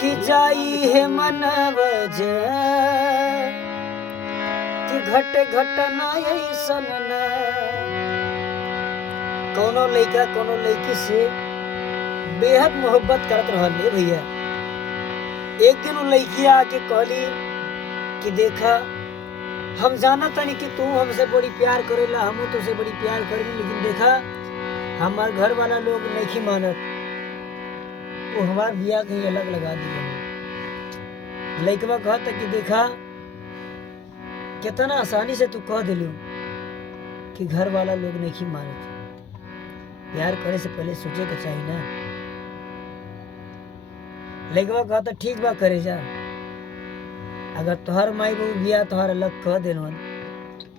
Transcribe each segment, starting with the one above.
कि जाई है मनव कि घटे घटना ऐसन न कोनो लड़का कोनो लड़की से बेहद मोहब्बत करत रहले भैया। एक दिन वो लड़की आके कहली कि देखा हम जाना तनी कि तू हमसे बड़ी प्यार करेला, हम तुझसे बड़ी प्यार करेली, लेकिन देखा हमार घर वाला लोग नहीं मानत, वो हमार बिया कहीं अलग लगा दिया। लड़कवा कहता कि देखा कितना आसानी से तू कह दिलू कि घर वाला लोग नहीं मानत, प्यार करे से पहले सोचे के चाहिए ना। लड़कवा कहता ठीक बा करे जा, अगर तोहर माई बाबू बिया तोहर अलग कह देन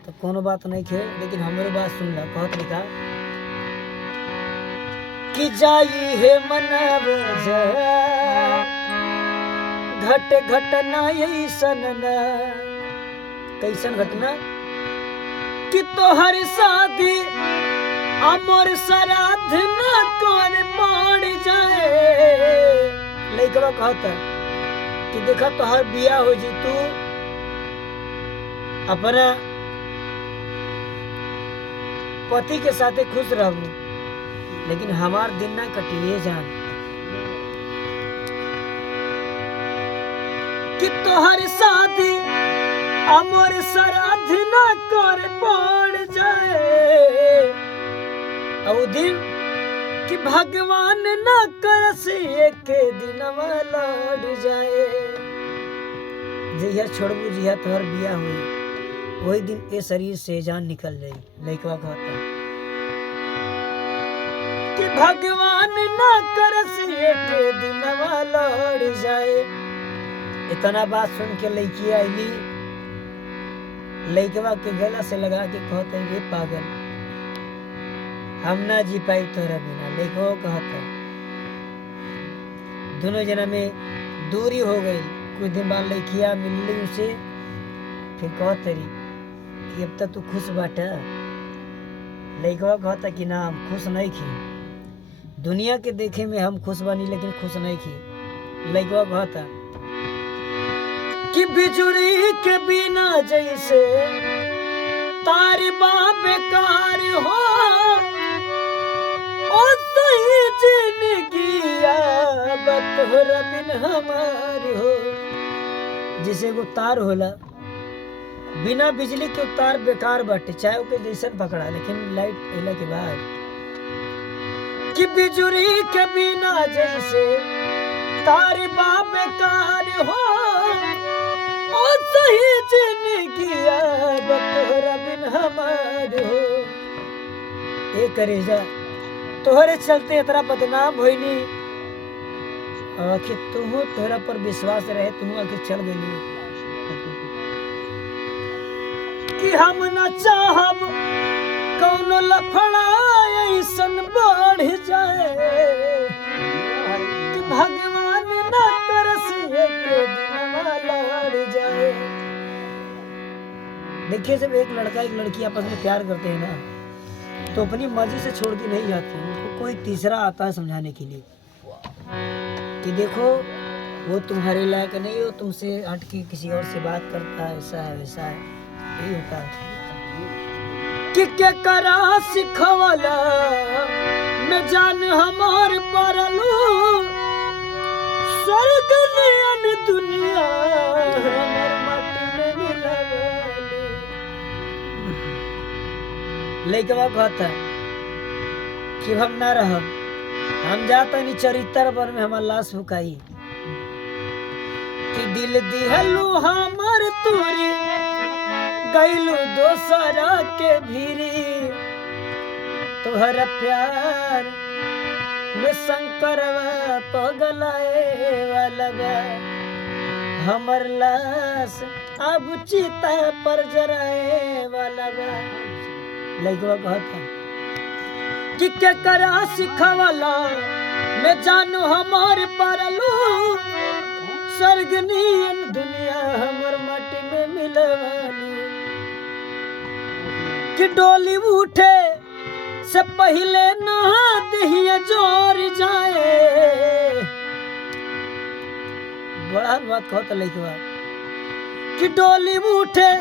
तो कोनो बात नहीं खे, लेकिन हमारे बात सुन ला। कहत लिखा कि जाई है मनव घट घटना ऐसन न। कैसन घटना कि तोहर शादी अमर श्राद्ध न कर पड़ जाए। लड़कवा कहता कि देखा तोहर बिया हो जी, तू अपना पति के साथे खुश रहू, लेकिन हमार दिन ना कटिए जान। कि तोहर शादी अमर श्राद्ध न कर पड़ जाए, और दिन कि भगवान न करस एक दिन लड़ जाए। जहिया छोड़बू जिया तोहर बिया हुई वही दिन ए शरीर से जान निकल जाई। लड़कवा कहता कि भगवान न करस एक दिन लड़ जाए। इतना बात सुन के लड़की आईली, लड़कवा के गला से लगा के कहते ये पागल हम ना जी पाई तोरा बिना। लड़कवा कहता दोनों जना में दूरी हो गई। कुछ दिन बाद लड़किया मिलली उसे, फिर कहत रही कि अब तक तू खुश बाटा। लड़कवा कहता कि ना हम खुश नहीं थी, दुनिया के देखे में हम खुश बनी लेकिन खुश नहीं थी। लड़कवा कहता कि बिजुरी के बिना जैसे तार बेकार हो, ओ सही जिंदगी तोहरा बिन हमार हो। जैसे वो तार होला बिना बिजली के तार बेकार बाटे, चाहे ओके जैसन पकड़ा, लेकिन लाइट अइला के बाद कि बिजुरी के बिना जैसे तार बेकार हो, ओ सही जिंदगी तोहरा बिन हमार हो। ए करे जा तोहरे चलते इतना बदनाम होइनी, आखिर तुम तोहरा पर विश्वास रहे, तुम आखिर चल गई कि हम न चाहब कौनो लफड़ा ऐसन बढ़ जाए कि भगवान न करस एक दिन लड़ जाए। देखिए जब एक लड़का एक लड़की आपस में प्यार करते हैं ना, तो अपनी मर्जी से छोड़ के नहीं जाते, उनको कोई तीसरा आता है समझाने के लिए कि देखो वो तुम्हारे लायक नहीं हो, तुमसे हट के किसी और से बात करता है, ऐसा है वैसा है। यही होता है कि क्या करा सिखवाला मैं जान हमार परलू, स्वर्ग नियन दुनिया हमार माटी में मिलवालू। लड़कवा कहता कि हम ना रहब, हम जाता नहीं चरित्र बर में हमार लाश फुकाई। कि दिल दिहलू हमर तूरी गईलू दोसरा के भीरी, तोहर प्यार में शंकरवा पगलाए वाला बा, हमर लाश अब चिता पर जराए वाला बा। लड़कवा कहता कि क्या करा सिखवाला मैं जानू हमार परलू, स्वर्ग नियन दुनिया हमर माटी में मिलवालू। कि डोली उठे से पहले नहा दहिया जोर जाए, बड़ा बात कहत लइकवा कि डोली उठे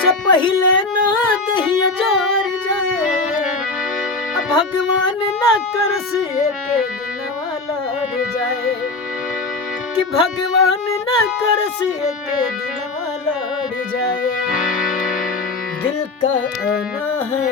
से पहले ना दहिया जार जाए, अब भगवान ना कर से के दिनवा लड़ जाए, कि भगवान ना कर से के दिनवा लड़ जाए। दिल का आना है